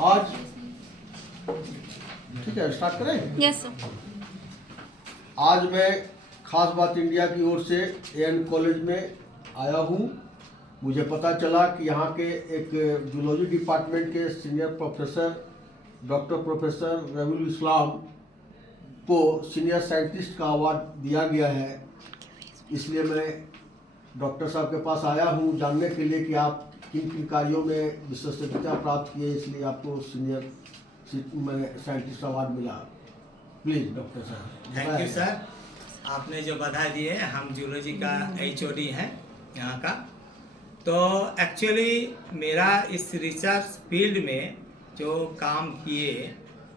आज ठीक है, स्टार्ट करें। Yes sir. आज मैं खास बात इंडिया की ओर से एएन कॉलेज में आया हूँ। मुझे पता चला कि यहाँ के एक जूलॉजी डिपार्टमेंट के सीनियर प्रोफेसर डॉक्टर प्रोफेसर रवीउल इस्लाम को सीनियर साइंटिस्ट का अवार्ड दिया गया है। इसलिए मैं डॉक्टर साहब के पास आया हूँ जानने के लिए कि आप किन किन कार्यों में विशेषज्ञता प्राप्त किए, इसलिए आपको सीनियर साइंटिस्ट अवार्ड मिला। प्लीज डॉक्टर साहब। थैंक यू सर, आपने जो बधाई दी है। हम जूलॉजी का HOD हैं यहाँ का। तो एक्चुअली मेरा इस रिसर्च फील्ड में जो काम किए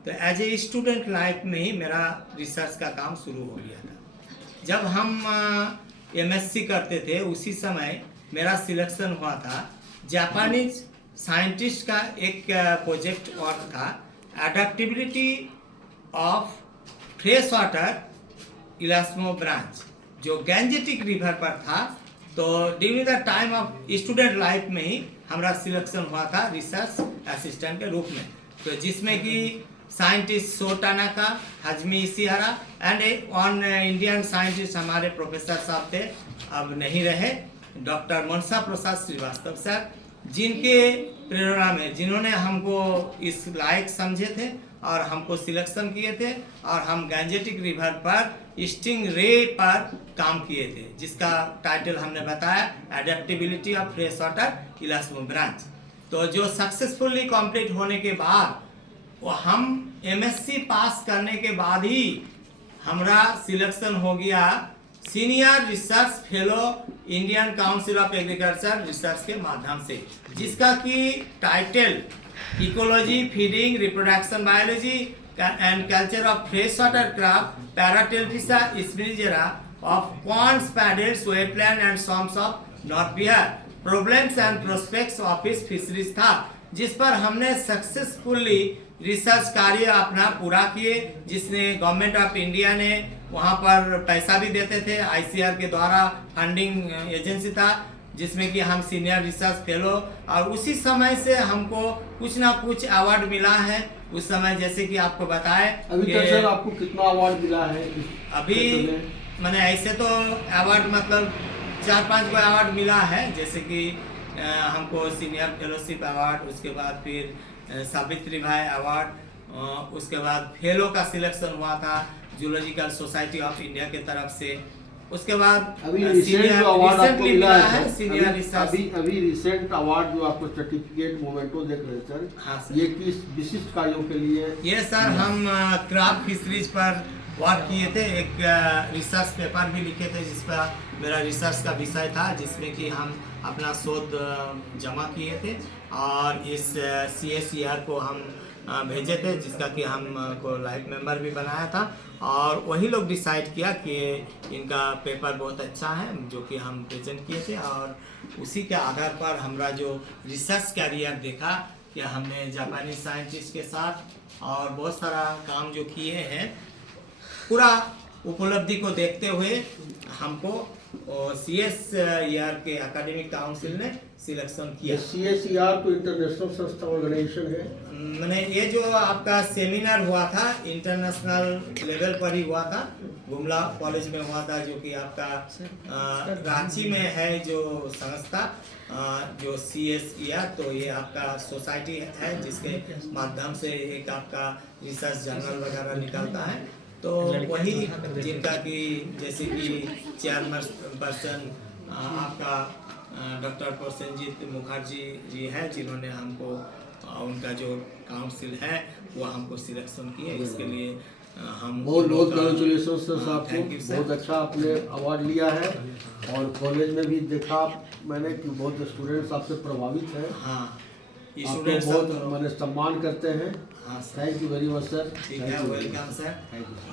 तो एज ए स्टूडेंट लाइफ में ही मेरा रिसर्च का काम शुरू हो गया था। जब हम MSc करते थे उसी समय मेरा सिलेक्शन हुआ था। जापानीज साइंटिस्ट का एक प्रोजेक्ट वर्क था, adaptability of fresh water elasmobranch, जो गैंजेटिक रिवर पर था। तो during the time of student life में ही हमारा सिलेक्शन हुआ था रिसर्च असिस्टेंट के रूप में। तो जिसमें कि scientist Sho Tanaka, Hajime Ishihara and one Indian scientist हमारे प्रोफेसर साहब थे, अब नहीं रहे, डॉक्टर मनसा प्रसाद श्रीवास्तव सर, जिनके प्रेरणा में जिन्होंने हमको इस लायक समझे थे और हमको सिलेक्शन किए थे। और हम गैंजेटिक रिवर पर स्टिंग रे पर काम किए थे, जिसका टाइटल हमने बताया adaptability of fresh water elasmobranch. तो जो सक्सेसफुली कंप्लीट होने के बाद वो हम MSc पास करने के बाद ही हमारा सिलेक्शन हो गया senior research fellow Indian council of agriculture research के माध्यम से, जिसका कि title ecology, feeding, reproduction biology and culture of fresh water crab Paratelphusa spinigera of ponds, puddles, wetland and swamps of north Bihar, problems and prospects of इस fisheries था, जिस पर हमने सक्सेसफुली रिसर्च कार्य अपना पूरा किए, जिसने गवर्नमेंट ऑफ इंडिया ने वहाँ पर पैसा भी देते थे। ICAR के द्वारा फंडिंग एजेंसी था, जिसमें कि हम सीनियर रिसर्च फेलो, और उसी समय से हमको कुछ ना कुछ अवार्ड मिला है। उस समय जैसे कि आपको बताए अभी तक सर आपको कितना अवार्ड मिला है? अभी मैंने ऐसे तो अवार्ड मतलब 4-5 को अवार्ड मिला है, जैसे कि हमको सीनियर फेलोशिप अवार्ड, उसके बाद फिर सावित्री भाई अवार्ड, उसके बाद फेलो का सिलेक्शन हुआ था जूलॉजिकल सोसाइटी ऑफ इंडिया के तरफ से। उसके बाद अभी रिसेंट जो अवार्ड आपको मिला है सीनियर रिसर्च, अभी रिसेंट अवार्ड जो आपको सर्टिफिकेट मोमेंटो देख रहे हैं सर, हाँ सर, ये किस विशिष्ट कार्यों के लिए? ये सर हम क्राफ्ट फिशरीज पर वर्क किए थे, एक रिसर्च पेपर भी लिखे थे जिस पर मेरा रिसर्च का विषय था, जिसमें कि हम अपना शोध जमा किए थे और इस CSER को हम भेजे थे, जिसका कि हम को लाइफ मेंबर भी बनाया था। और वही लोग डिसाइड किया कि इनका पेपर बहुत अच्छा है, जो कि हम प्रेजेंट किए थे। और उसी के आधार पर हमारा जो रिसर्च कैरियर देखा कि हमने जापानी साइंटिस्ट के साथ और बहुत सारा काम जो किए हैं, पूरा उपलब्धि को देखते हुए हमको CSER के एकेडमिक काउंसिल ने सिलेक्शन किया। CSER तो इंटरनेशनल संस्था ऑर्गेनाइजेशन है। मैंने ये जो आपका सेमिनार हुआ था इंटरनेशनल लेवल पर ही हुआ था, गुमला कॉलेज में हुआ था, जो कि आपका रांची में है जो संस्था जो CSER। तो ये आपका सोसाइटी है जिसके माध्यम से एक आपका रिसर्च जर्नल वगैरह निकलता है। तो वही जिनका कि जैसे कि चेयरपर्सन आपका डॉक्टर प्रसेनजीत मुखर्जी जी है, जिन्होंने हमको उनका जो काउंसिल है वो हमको सिलेक्शन किए। इसके लिए हम बहुत कंग्रेचुलेशन सर, आपको बहुत अच्छा आपने अवार्ड लिया है। और कॉलेज में भी देखा मैंने कि बहुत स्टूडेंट्स आपसे प्रभावित हैं। हाँ, स्टूडेंट्स बहुत मैंने सम्मान करते हैं। हाँ, thank you very much sir. ठीक है, welcome sir. Thank you sir.